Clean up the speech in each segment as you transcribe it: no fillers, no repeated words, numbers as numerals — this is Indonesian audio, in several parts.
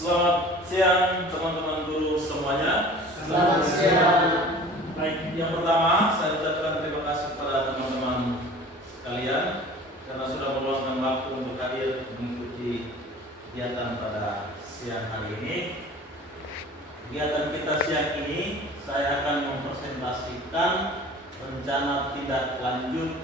Selamat siang teman-teman guru semuanya. Selamat siang. Baik, yang pertama saya ucapkan terima kasih kepada teman-teman sekalian karena sudah meluangkan waktu untuk hadir mengikuti kegiatan pada siang hari ini. Kegiatan kita siang ini saya akan mempresentasikan rencana tindak lanjut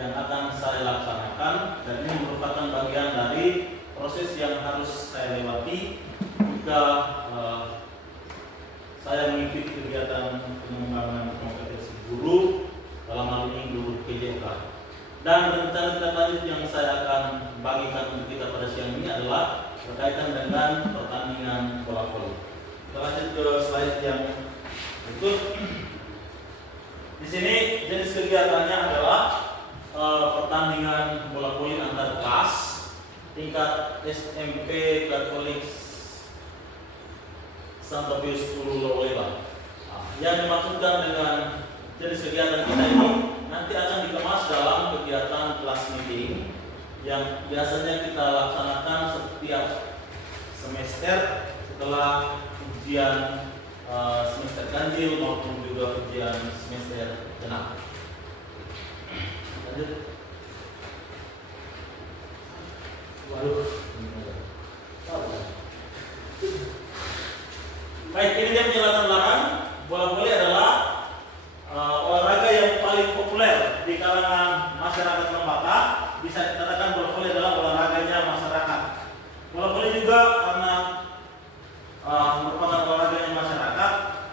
yang akan saya laksanakan, dan ini merupakan bagian dari proses yang harus saya lewati jika saya mengikuti kegiatan pengembangan kompetensi guru, dalam hal ini guru PJK. Dan rencana tindak lanjut yang saya akan bagikan untuk kita pada siang ini adalah berkaitan dengan pertandingan bola voli. Kita lanjut ke slide yang berikut. Di sini jenis kegiatannya adalah pertandingan bola voli antar kelas tingkat SMP Katolik Santo Pius X Lowleba. Yang dimaksudkan dengan jenis kegiatan kita ini nanti akan dikemas dalam kegiatan kelas meeting yang biasanya kita laksanakan setiap semester setelah ujian semester ganjil maupun juga ujian semester genap. Lanjut. Waduh. Baik, ini dia penjelasan belakang. Bola voli adalah olahraga yang paling populer di kalangan masyarakat Lembata. Bisa dikatakan bola voli adalah olahraganya masyarakat. Bola voli juga karena merupakan olahraganya masyarakat,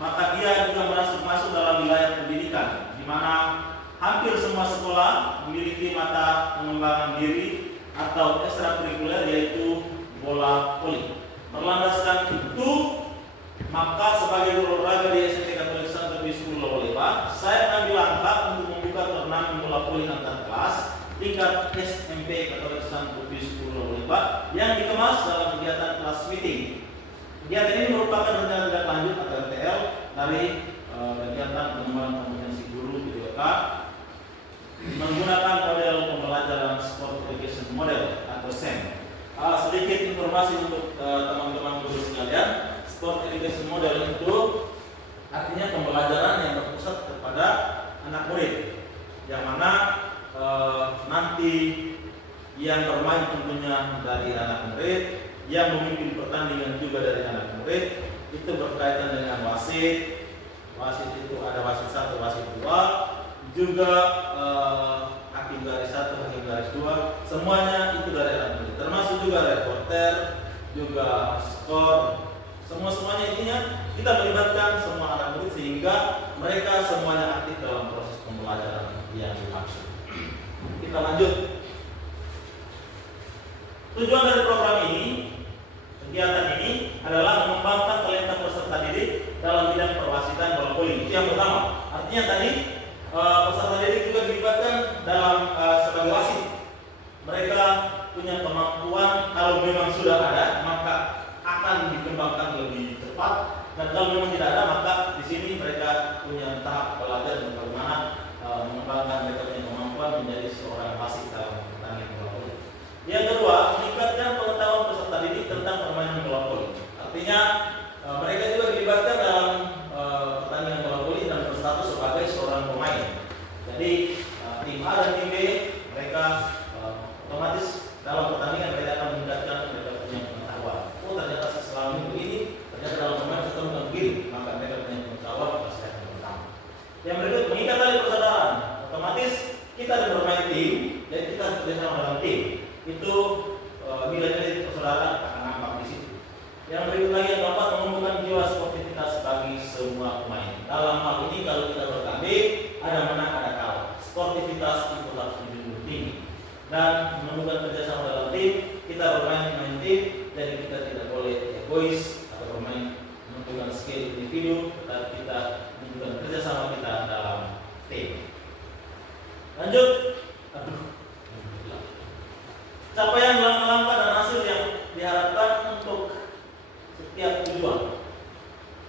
maka dia juga masuk dalam wilayah pendidikan, di mana hampir semua sekolah memiliki mata pengembangan diri atau ekstrakurikuler yaitu bola voli. Berlandaskan itu, maka sebagai guru olahraga di SMP Katolik Santo Pius X Lowleba, saya ambil langkah untuk membuka turnamen bola voli antar kelas tingkat SMP Katolik Santo Pius X Lowleba yang dikemas dalam kegiatan kelas meeting. Kegiatan ini merupakan rencana tindak lanjut atau RTL dari kegiatan pengembangan kompetensi guru PJK menggunakan model pembelajaran Sport Education Model atau SEM. Sedikit informasi untuk teman-teman guru sekalian. Sport Education Model itu artinya pembelajaran yang berpusat kepada anak murid, yang mana nanti yang bermain tentunya dari anak murid, yang memimpin pertandingan juga dari anak murid. Itu berkaitan dengan wasit. Wasit itu ada wasit 1, wasit 2, juga hakim garis 1, hakim garis 2, semuanya itu dari anak murid. Termasuk juga reporter, juga skor, semuanya intinya kita melibatkan semua anak murid sehingga mereka semuanya aktif dalam proses pembelajaran yang dimaksud. Kita lanjut. Tujuan dari program ini, kegiatan ini adalah mengembangkan talenta peserta didik dalam bidang perwasitan bola voli. Itu yang pertama. Artinya tadi peserta didik juga dilibatkan dalam sebagai wasit. Mereka punya kemampuan, kalau memang sudah ada maka akan dikembangkan lebih cepat, dan kalau memang tidak ada maka di sini mereka punya tahap belajar bagaimana mengembangkan mereka punya kemampuan menjadi seorang wasit dalam pertandingan bola voli. Yang kedua, meningkatkan pengetahuan peserta didik tentang permainan bola voli. Artinya mereka juga dilibatkan dalam pertandingan bola voli dan berstatus sebagai seorang pemain. Jadi tim A dan tim B mereka otomatis dalam pertandingan mereka akan meningkatkan mereka punya pengetahuan. Oh, ternyata selama ini begini, ternyata dalam pemain sistem bukan begini, maka mereka punya pengetahuan pasti akan bertambah. Yang berikut, mengikat tali persaudaraan. Otomatis kita ada bermain tim, dan kita bekerjasama dalam tim. Itu nilai-nilai persaudaraan akan nampak di situ. Yang berikut lagi yang keempat, menumbuhkan jiwa sportivitas bagi semua pemain. Dalam hal ini kalau kita bertanding, ada menang ada kalah. Sportivitas itu harus dijunjung tinggi. Dan menumbuhkan kerjasama dalam tim, kita bermain tim, jadi kita tidak boleh egois atau bermain menunjukkan skill individu, tetapi kita menunjukkan kerjasama kita dalam tim. Lanjut. Capaian langkah-langkah dan hasil yang diharapkan untuk setiap tujuan.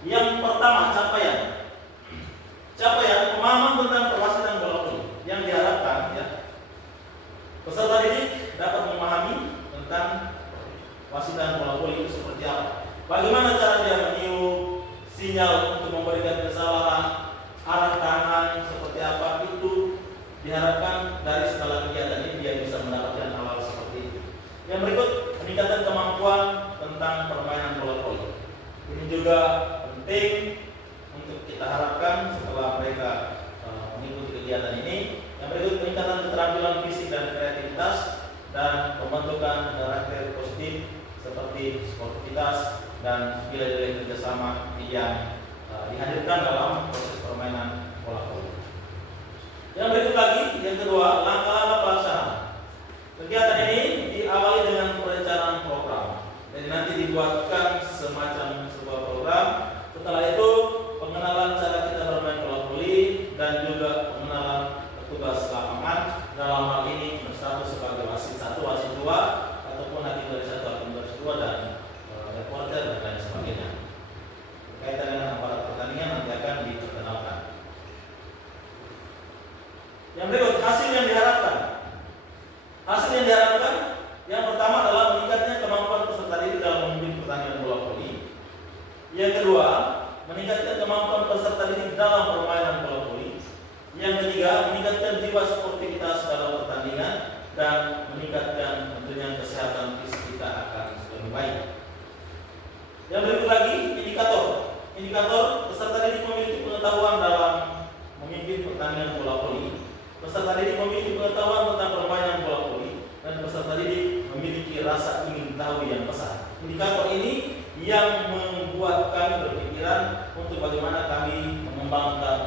Yang pertama, capaian pemahaman tentang perwasitan bola voli. Yang diharapkan ya, peserta didik dapat memahami tentang wasitan bola voli itu seperti seperti apa. Bagaimana cara dia meniup, sinyal untuk memberikan kesalahan, arah tangan seperti apa, itu diharapkan dari segala kegiatan ini dia bisa mendapatkan hal-hal seperti itu. Yang berikut, peningkatan kemampuan tentang permainan bola voli. Ini juga penting untuk kita harapkan setelah mereka mengikuti kegiatan ini. Yang berikut, peningkatan keterampilan fisik dan kreativitas dan pembentukan karakter positif seperti sportivitas dan nilai-nilai kerjasama yang dihadirkan dalam proses permainan bola voli. Yang berikut lagi, yang kedua, langkah-langkah pelaksanaan. Kegiatan ini diawali dengan perencanaan program. Jadi nanti dibuatkan semacam sebuah program. Setelah itu pengenalan cara kita bermain bola voli dan juga pengenalan petugas lapangan, dalam hal ini berstatus sebagai wasit 1, wasit 2, ataupun hakim dari 1, hakim dari 2, dan reporter dan lain sebagainya. Berkaitan dengan aparat pertandingan nanti akan diperkenalkan. Yang berikut, hasil yang diharapkan. Hasil yang diharapkan, yang pertama adalah meningkatnya kemampuan peserta didik dalam memimpin pertandingan bola voli. Yang kedua, meningkatkan kemampuan peserta didik dalam permainan bola voli. Yang ketiga, meningkatkan jiwa sportivitas dalam pertandingan dan meningkatkan tentunya kesehatan fisik kita akan lebih baik. Yang berikut lagi, indikator. Indikator peserta didik memiliki pengetahuan dalam memimpin pertandingan bola voli. Peserta didik memiliki pengetahuan tentang permainan bola voli dan peserta didik memiliki rasa ingin tahu yang besar. Indikator ini yang membuat kami berpikiran untuk bagaimana kami mengembangkan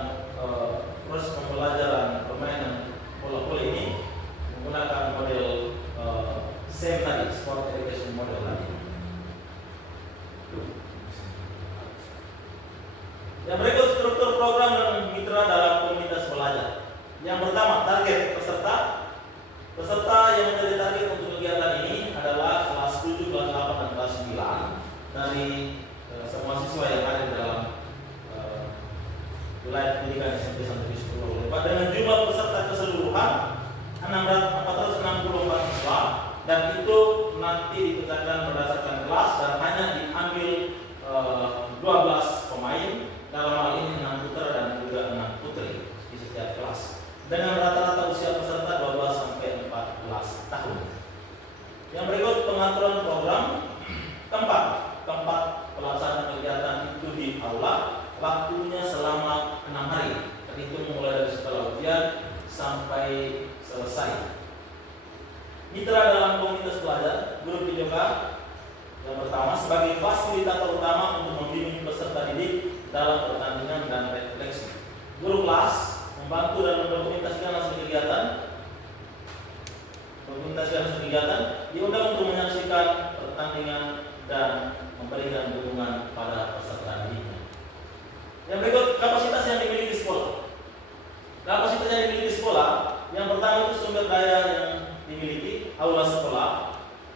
proses pembelajaran permainan bola voli ini menggunakan model SEM tadi, Sport Education Model tadi. Yang berikut, struktur program dan mitra dalam komunitas belajar. Yang pertama, target peserta. Peserta yang menjadi target untuk kegiatan ini adalah kelas 7, kelas 8, dan kelas 9 dari semua siswa yang ada di dalam wilayah pendidikan SMP Santo Yesus Purworejo dengan jumlah peserta keseluruhan 464 siswa, dan itu nanti dipecahkan berdasarkan kelas dan hanya diambil 12 pemain, dalam hal ini 6 putra dan juga 6 putri di setiap kelas, dengan rata-rata usia peserta 12 sampai 14 tahun. Yang berikut, pengaturan program. Tempat pelaksanaan kegiatan itu di aula, waktunya selama 6 hari, terhitung mulai dari setelah ujian sampai selesai. Mitra dalam komunitas belajar, guru PJK yang pertama sebagai fasilitator utama untuk membimbing peserta didik dalam pertandingan dan refleksi. Guru kelas membantu dalam dokumentasikan hasil kegiatan. Diundang untuk menyaksikan pertandingan dan memberikan dukungan pada peserta didiknya. Yang berikut, kapasitas yang dimiliki sekolah. Kapasitas yang dimiliki sekolah, yang pertama itu sumber daya yang dimiliki, aula sekolah,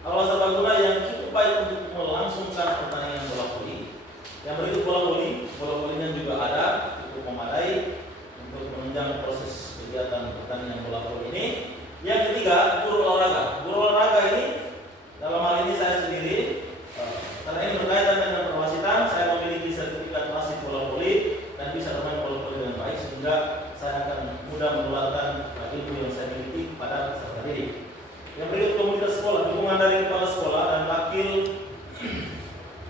aula serbaguna yang cukup baik untuk melangsungkan pertandingan bola voli. Yang berikut, bola volinya juga ada, cukup memadai untuk menunjang proses kegiatan pertandingan bola voli ini. Yang ketiga, guru olahraga. Guru olahraga ini, dalam hal ini saya sendiri, karena ini berkaitan dengan perwasitan, saya memiliki sertifikat wasit bola voli dan bisa bermain bola voli dengan baik, sehingga saya akan mudah menularkan ilmu yang saya miliki pada peserta didik. Yang berikut, komunitas sekolah, dukungan dari kepala sekolah dan wakil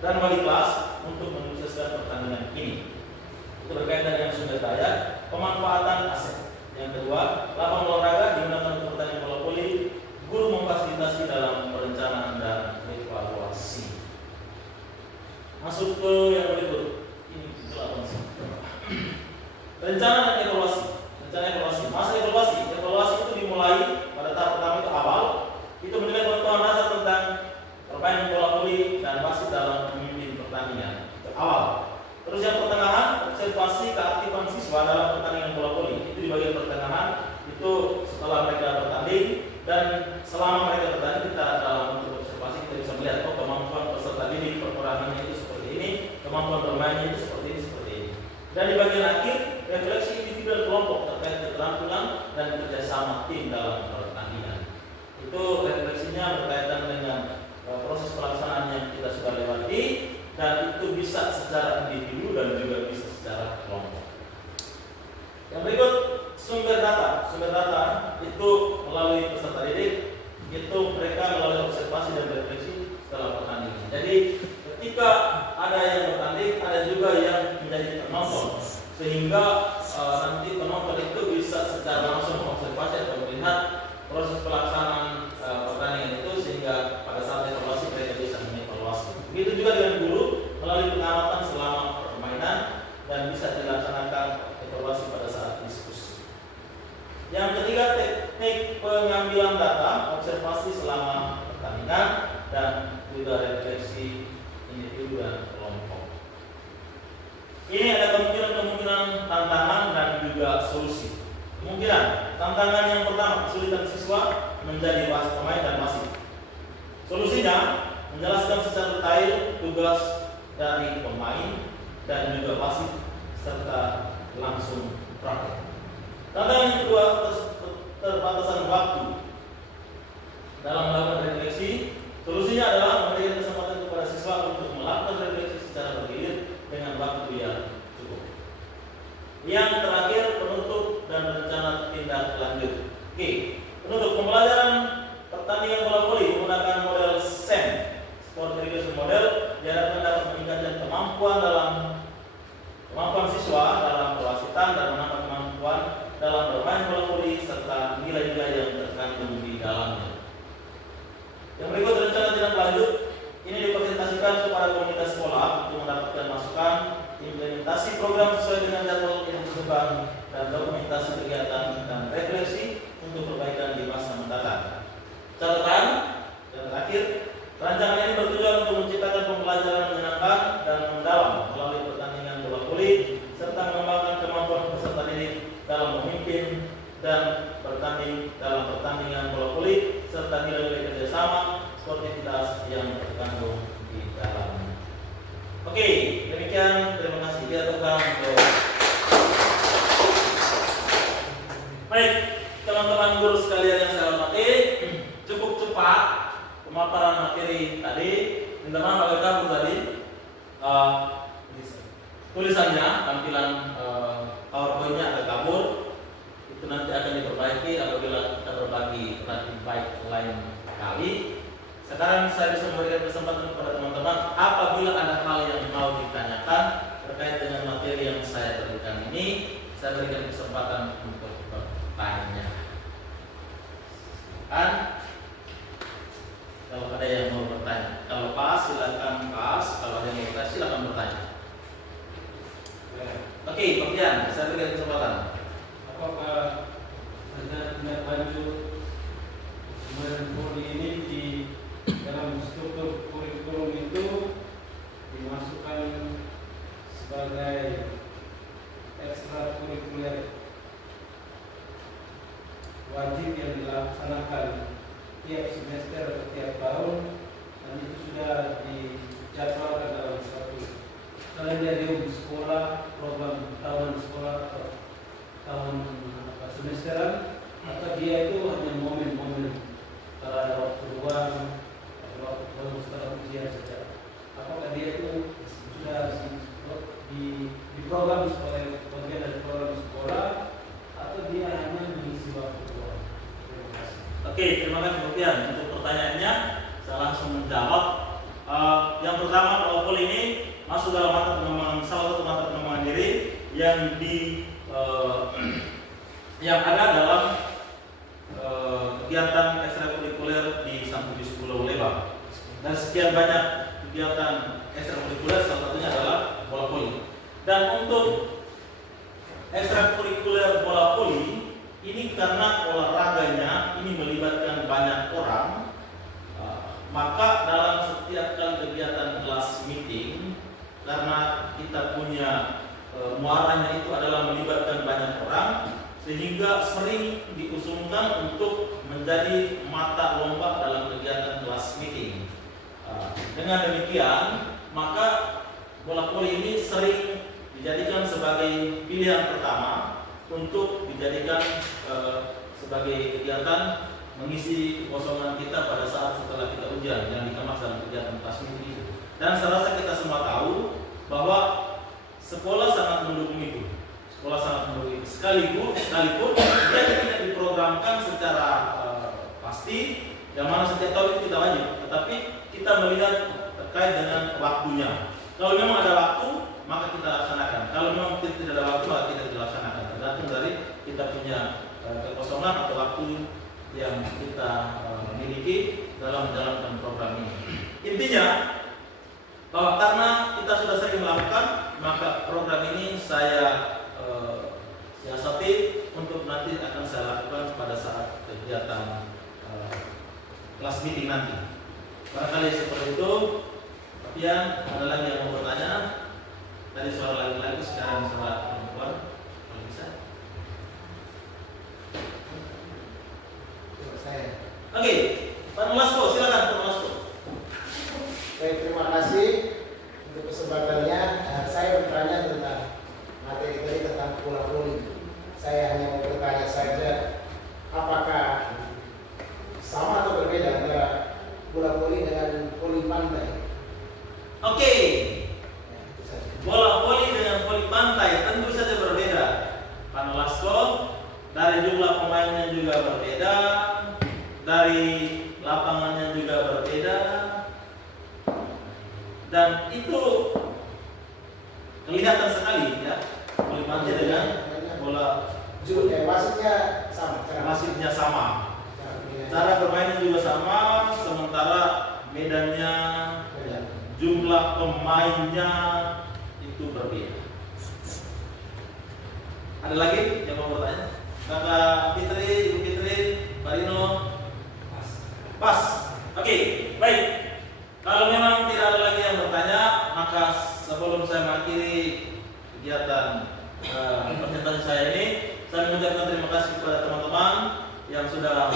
dan wali kelas untuk menyukseskan pertandingan ini. Itu berkaitan dengan sumber daya, pemanfaatan aset. Yang kedua, lapangan olahraga digunakan untuk pertandingan bola voli, guru memfasilitasi dalam perencanaan dan evaluasi. Masuk ke yang berikut. Ini rencana dan evaluasi. Masa evaluasi itu dimulai pada tahap pertama itu awal. Itu menilai pengetahuan dasar tentang permainan bola voli dan wasit dalam memimpin pertandingan. Itu awal. Terus yang pertengahan, observasi keaktifan siswa dalam pertandingan bola voli. Itu di bagian pertengahan, itu setelah mereka bertanding dan selama mereka bertanding, kita dalam bentuk observasi kita bisa melihat kemampuan peserta didik, kekurangannya itu seperti ini, kemampuan bermainnya itu seperti ini. Dan di bagian akhir, refleksi individu dan kelompok terkait keterampilan dan kerjasama tim dalam Itu refleksinya berkaitan dengan proses pelaksanaan yang kita sudah lewati. dan itu bisa secara individu dan juga bisa secara kelompok. Yang berikut sumber data. Sumber data itu melalui peserta didik, itu mereka melalui observasi dan refleksi setelah pertandingan. Jadi ketika ada yang bertanding, ada juga yang menjadi penonton, sehingga nanti penonton itu bisa secara langsung mengobservasi atau melihat proses pelaksanaan pertandingan itu, sehingga pada saat evaluasi mereka bisa mengevaluasi. Begitu juga dengan guru melalui pengamatan selama permainan dan bisa dilaksanakan evaluasi pada saat diskusi. Yang ketiga, teknik pengambilan data, observasi selama pertandingan dan juga refleksi individu dan kelompok. Ini ada kemungkinan tantangan dan juga solusi. Kemungkinan tantangan yang pertama, kesulitan siswa menjadi pemain dan wasit. Solusinya menjelaskan secara detail tugas dari pemain dan juga wasit serta langsung praktek. Tantangan yang kedua, terbatasan waktu dalam melakukan refleksi. Solusinya adalah memberikan kesempatan kepada siswa untuk melakukan refleksi secara bergilir dengan waktu yang cukup. Yang terakhir, penutup dan rencana tindak lanjut. Oke, penutup pembelajaran pertandingan bola voli menggunakan model SEM, Sport Education Model, diharapkan dapat meningkatkan kemampuan siswa dalam perwasitan dan menambah kemampuan dalam bermain bola voli serta nilai-nilai yang terkandung di dalamnya. Yang berikut rencana tindak lanjut ini dipresentasikan kepada komunitas sekolah untuk mendapatkan masukan, implementasi program sesuai dengan jadwal yang berkembang, dan dokumentasi kegiatan dan refleksi untuk perbaikan di masa mendatang. Catatan yang terakhir, rancangan ini bertujuan untuk menciptakan pembelajaran menyenangkan dan mendalam melalui pertandingan bola voli serta mengembangkan kemampuan peserta didik dalam memimpin dan bertanding dalam pertandingan bola voli serta nilai-nilai kerjasama, sportivitas yang terkandung di dalamnya. Oke, demikian, terima kasih. Kita tepuk untuk. Baik, teman-teman guru sekalian yang saya hormati, cukup cepat pemaparan materi tadi. Minta maaf agak kabur tadi. Tulisannya, tampilan PowerPoint-nya agak kabur. Itu nanti akan diperbaiki apabila kita berbagi baik lain kali. Sekarang saya bisa memberikan kesempatan kepada teman-teman apabila ada hal yang mau ditanyakan terkait dengan materi yang saya berikan ini, saya berikan kesempatan untuk bertanya. Kalau ada yang mau bertanya, kalau pas silakan pas, kalau ada yang mau bertanya silakan bertanya. Oke, Pak Dian, saya berikan kesempatan. Apakah tindak lanjut pemain voli ini di dalam struktur kurikulum itu dimasukkan sebagai ekstrakurikuler wajib yang dilaksanakan tiap semester atau tiap tahun, dan itu sudah dijadwalkan dalam suatu kalendarium sekolah, program tahunan sekolah atau tahun semesteran, atau dia itu hanya momen-momen kalau ada waktu luang atau waktu baru setelah ujian saja. Apakah dia itu sudah di program sebagai bagian dari program sekolah atau dia hanya mengisi waktu luang? Terima kasih. Oke, terima kasih Pak Dian untuk pertanyaannya. Saya langsung menjawab. Yang pertama, kalau voli ini masuk dalam mata pengembangan, salah satu mata pengembangan diri yang ada dalam kegiatan ekstrakurikuler di Sampubis Pulau Lebak. Dan sekian banyak kegiatan ekstrakurikuler, salah satunya adalah bola voli. Dan untuk ekstrakurikuler bola voli ini karena olahraganya ini melibatkan banyak orang, maka dalam setiap kali kegiatan kelas meeting, karena kita punya muaranya itu adalah melibatkan banyak orang, sehingga sering diusulkan untuk menjadi mata lomba dalam kegiatan kelas meeting. Dengan demikian, maka bola voli ini sering dijadikan sebagai pilihan pertama untuk dijadikan sebagai kegiatan mengisi kekosongan kita pada saat setelah kita ujian yang dikemas dalam kegiatan kelas meeting itu. Dan saya rasa kita semua tahu bahwa sekolah sangat mendukung itu. Sekolah sangat mendukung itu. Sekalipun dia tidak diprogramkan secara pasti, yang mana setiap tahun itu kita wajib. Tetapi kita melihat terkait dengan waktunya. Kalau memang ada waktu, maka kita laksanakan. Kalau memang tidak ada waktu, maka kita tidak laksanakan. Tergantung dari kita punya kekosongan atau waktu yang kita miliki dalam menjalankan program ini. Intinya, bahwa karena kita sudah sering melakukan, maka program ini saya siasati untuk nanti akan saya lakukan pada saat kegiatan kelas meeting nanti. Barangkali seperti itu. Kemudian ada lagi yang mau bertanya? Tadi suara lagi-lagi, sekarang suara perempuan. Kalau bisa. Oke, Pak Nolasco, silakan Pak Nolasco. Baik, terima kasih untuk kesempatannya. Saya bertanya tentang materi tadi tentang bola voli. Saya hanya mau bertanya saja, apakah sama atau berbeda antara bola voli dengan voli pantai? Oke, bola voli dengan voli pantai tentu saja berbeda. Pak Nolasco, dari jumlah pemainnya juga berbeda, dari lapangannya juga berbeda, dan itu kelihatan sekali ya, voli pantai dengan bola Wasitnya sama. wasitnya sama, cara bermainnya juga sama, sementara medannya, jumlah pemainnya itu berbeda. Ada lagi yang mau bertanya? Kakak Fitri, Ibu Fitri, Pak Rino? Pas. Oke, baik. Kalau memang tidak ada lagi yang bertanya, maka sebelum saya mengakhiri kegiatan presentasi saya ini, saya mengucapkan terima kasih kepada teman-teman yang sudah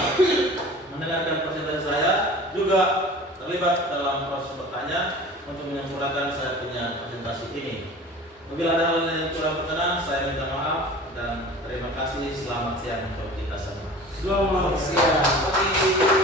mendengarkan presentasi saya, juga terlibat dalam proses bertanya untuk menyempurnakan saya punya presentasi ini. Apabila ada hal yang kurang berkenan, saya minta maaf dan terima kasih. Selamat siang untuk kita semua. Selamat siang.